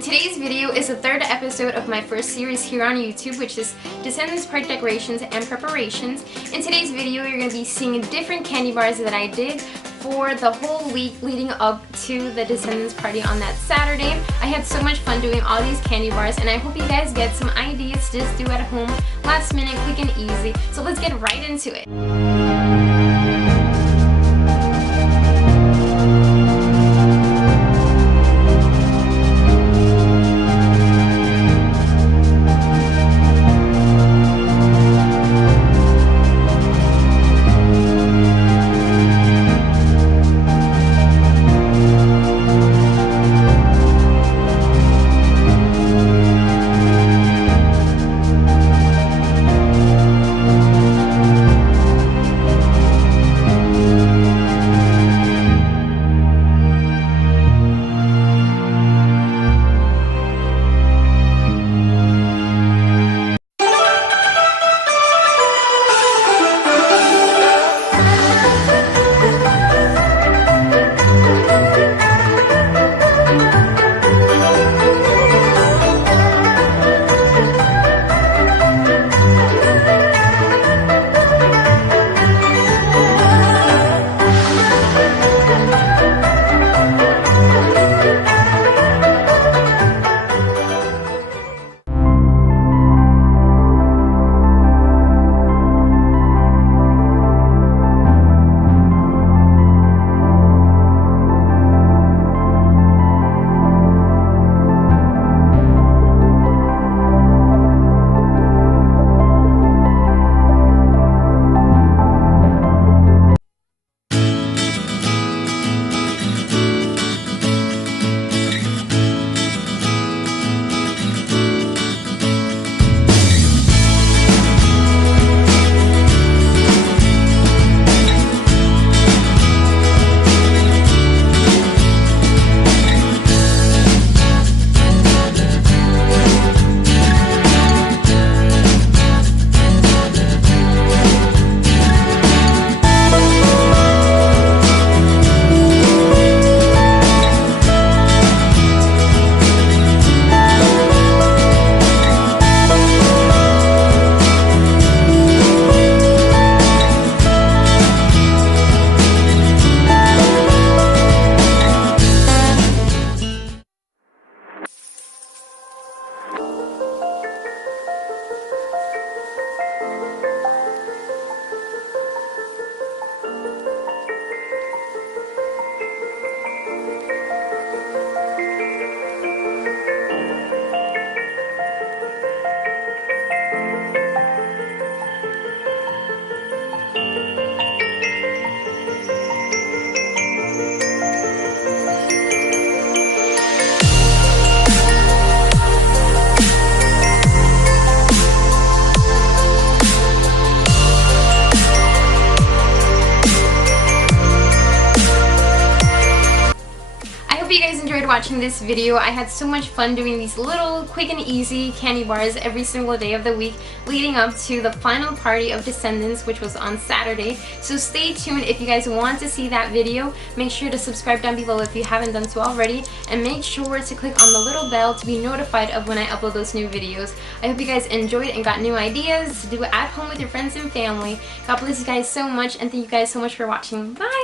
Today's video is the third episode of my first series here on YouTube, which is Descendants Party Decorations and Preparations. In today's video, you're going to be seeing different candy bars that I did for the whole week leading up to the Descendants party on that Saturday. I had so much fun doing all these candy bars, and I hope you guys get some ideas to just do at home, last minute, quick and easy. So let's get right into it. Watching this video. I had so much fun doing these little quick and easy candy bars every single day of the week leading up to the final party of Descendants, which was on Saturday. So stay tuned if you guys want to see that video. Make sure to subscribe down below if you haven't done so already, and make sure to click on the little bell to be notified of when I upload those new videos. I hope you guys enjoyed and got new ideas to do at home with your friends and family. God bless you guys so much, and thank you guys so much for watching. Bye!